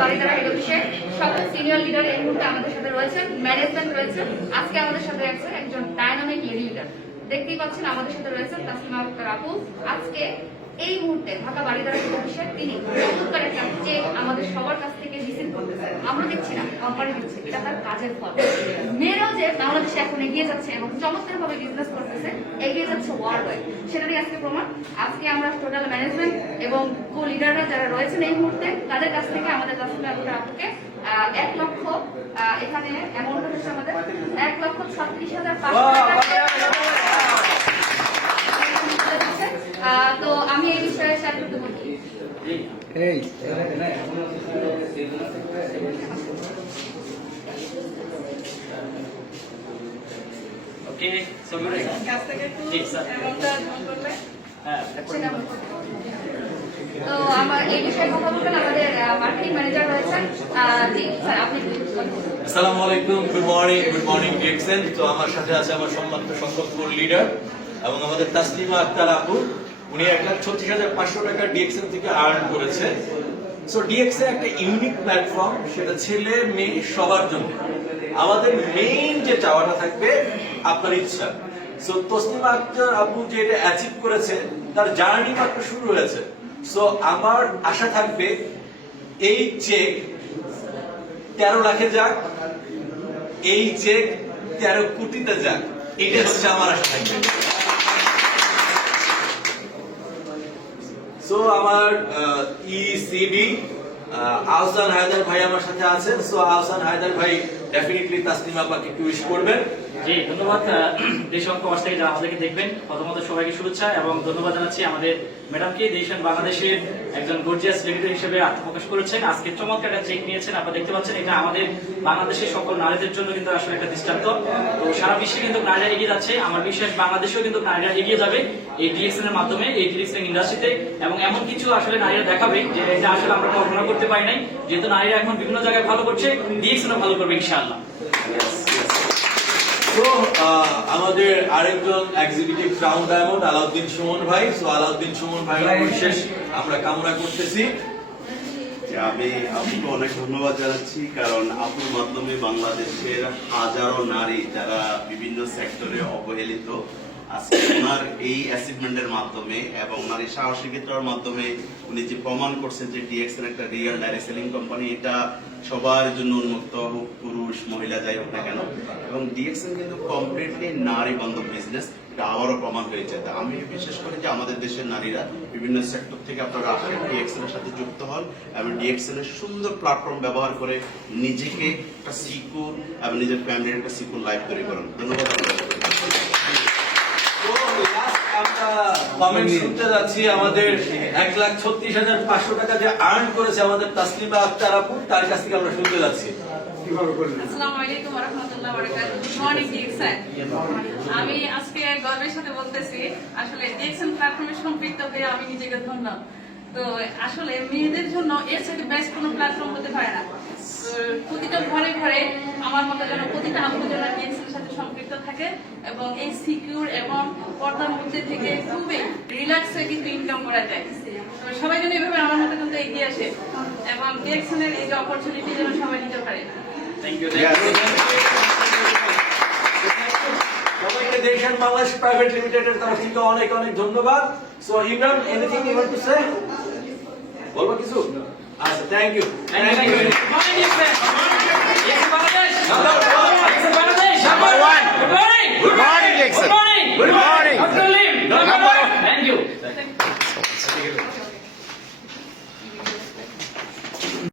বালিদারা head অফিসে সকল senior leader এই মুহূর্তে আমাদের সাথে রয়েছেন, ম্যানেজমেন্ট রয়েছে। আজকে আমাদের সাথে আছেন একজন ডায়নামিক লিডার, দেখতেই পাচ্ছেন আমাদের সাথে রয়েছেন তাসলিমা আক্তার আপু। আজকে এই মুহূর্তে ঢাকা বালিদারা হেড অফিসে তিনি চমৎকার একটা চেক আমাদের সবার কাছ থেকে রিসিভ করতেছেন। আমরা দেখছি না, কোম্পানি দিচ্ছে, এটা তার কাজের ফল। মেয়েরাও যে বাংলাদেশে এখন এগিয়ে যাচ্ছে এবং চমৎকার ভাবে বিজনেস করতেছে, এগিয়ে যাচ্ছে ওয়ার্ল্ড ওয়াইড, সেটারই আজকে প্রমাণ। আজকে আমরা টোটাল ম্যানেজমেন্ট এবং কো লিডাররা যারা রয়েছেন এই মুহূর্তে তাদের কাছ থেকে আমাদের তাসলিমা আক্তার আপুকে 1 লক্ষ, এখানে অ্যামাউন্ট হচ্ছে আমাদের 1,36,500 টাকা। তো আমি এই বিষয়ে শেয়ার করতে বলছি। তো আমার এই বিষয়ে কথা বলবেন আমাদের মার্কেটিং ম্যানেজার রয়েছেন। জি স্যার, আপনি আসসালামু আলাইকুম, গুড মর্নিং ডিএক্সএন। তো আমার সাথে আছে আমার সম্মানিত সংসদ লিডার এবং আমাদের তাসলিমা আক্তার আপু। উনি 1,36,500 টাকা ডিএক্সএন থেকে আর্ন করেছে। সো ডিএক্সএন একটা ইউনিক প্ল্যাটফর্ম, সেটা ছেলে মেয়ে সবার জন্য। আমাদের মেইন যে চাওয়াটা থাকবে আপনার ইচ্ছা। সো তাসলিমা আক্তার আপু যে এটা অ্যাচিভ করেছে, তার জার্নি মাত্র শুরু হয়েছে। সো আমার আশা থাকবে এই চেক 13 লাখে যাক, এই চেক 13 কোটিতে যাক, এটা হচ্ছে আমার আশা থাকবে। সো আমার ইসিবি আহসান হায়দার ভাই আমার সাথে আছেন। সো আহসান হায়দার ভাই ডেফিনেটলি তাসলিমা আপাকে একটু উইশ করবেন। জি ধন্যবাদ। দেশ এবং প্রবাস থেকে যারা আমাদেরকে দেখবেন, প্রথমত সবাইকে শুভেচ্ছা এবং ধন্যবাদ জানাচ্ছি আমাদের ম্যাডামকে। দেশ এবং বাংলাদেশের একজন গর্জিয়াস লেডিডার হিসেবে আত্মপ্রকাশ করেছেন। আজকে চমৎকার একটা চেক নিয়েছেন, আপনারা দেখতে পাচ্ছেন। এটা আমাদের বাংলাদেশের সকল নারীদের জন্য কিন্তু আসলে একটা দৃষ্টান্ত। তো সারা বিশ্বে কিন্তু নারীরা এগিয়ে যাচ্ছে, আমার বিশ্বাস বাংলাদেশেও কিন্তু নারীরা এগিয়ে যাবে এই ডিএক্সএন এর মাধ্যমে, এই ডিএক্সএন ইন্ডাস্ট্রিতে। এবং এমন কিছু আসলে নারীরা দেখাবে যে এটা আসলে আমরা কল্পনা করতে পারি নাই। যেহেতু নারীরা এখন বিভিন্ন জায়গায় ভালো করছে, ডিএক্সএনও ভালো করবে ইনশাআল্লাহ। তো আমাদের আরেকজন executive crown diamond Alauddin Suman ভাই। সো আলাউদ্দিন সুমন ভাই বিশেষ আমরা কামনা করতেছি। আমি আপুকে অনেক ধন্যবাদ জানাচ্ছি, কারণ আপুর মাধ্যমে বাংলাদেশের হাজারো নারী যারা বিভিন্ন সেক্টরে অবহেলিত, আজকে ওনার এই অ্যাচিভমেন্টের মাধ্যমে এবং নারী সাহসিকতার মাধ্যমে উনি যে প্রমাণ করছেন যে ডিএক্সএন একটা রিয়েল ডাইরেক্ট সেলিং কোম্পানি, এটা সবার জন্য উন্মুক্ত, হোক পুরুষ মহিলা যাই হোক না কেন। এবং ডিএক্সএন কিন্তু কমপ্লিটলি নারী বান্ধব বিজনেস, এটা আবারও প্রমাণ হয়েছে। তা আমি বিশেষ করে যে আমাদের দেশের নারীরা বিভিন্ন সেক্টর থেকে আপনারা আসেন, ডিএক্সএন এর সাথে যুক্ত হন এবং ডিএক্সএন এর সুন্দর প্ল্যাটফর্ম ব্যবহার করে নিজেকে একটা সিকিউর এবং নিজের ফ্যামিলির একটা সিকিউর লাইফ তৈরি করুন। ধন্যবাদ আপনাদের। কমেন্ট শুনতে যাচ্ছি। আমাদের 1,36,500 টাকা যে আর্ন করেছে আমাদের তাসলিমা আক্তার আপু, তার কাছ থেকে আমরা শুনতে যাচ্ছি। আসসালামু আলাইকুম ওয়া রাহমাতুল্লাহি ওয়া বারাকাতুহু। Good morning DXN. আমি আজকে গর্বের সাথে বলতেছি, আসলে ডিএক্সএন প্ল্যাটফর্মে সম্পৃক্ত হয়ে আমি নিজেকে ধন্য। তো আসলে মেয়েদের জন্য এর থেকে বেস্ট কোনো প্ল্যাটফর্ম হতে পারে না। প্রতিটা ঘরে ঘরে আমার মতো যেন প্রতিটা আম্মু যেন ডিএক্সএন এর সাথে সম্পৃক্ত থাকে এবং এই সিকিউর এবং পর্দার মধ্যে থেকে খুবই রিল্যাক্সে কিন্তু ইনকাম করা যায়। তো সবাই যেন এইভাবে আমার মতো কিন্তু এগিয়ে আসে এবং ডিএক্সএন এর এই যে অপরচুনিটি যেন সবাই নিতে পারে। Thank you. সবাইকে দেশন বাংলাদেশ প্রাইভেট লিমিটেডের তরফ থেকে অনেক অনেক ধন্যবাদ। So Imran, anything you want to say? বলবো কিছু? আচ্ছা, thank you. Good morning, Jackson. Good morning. Thank you.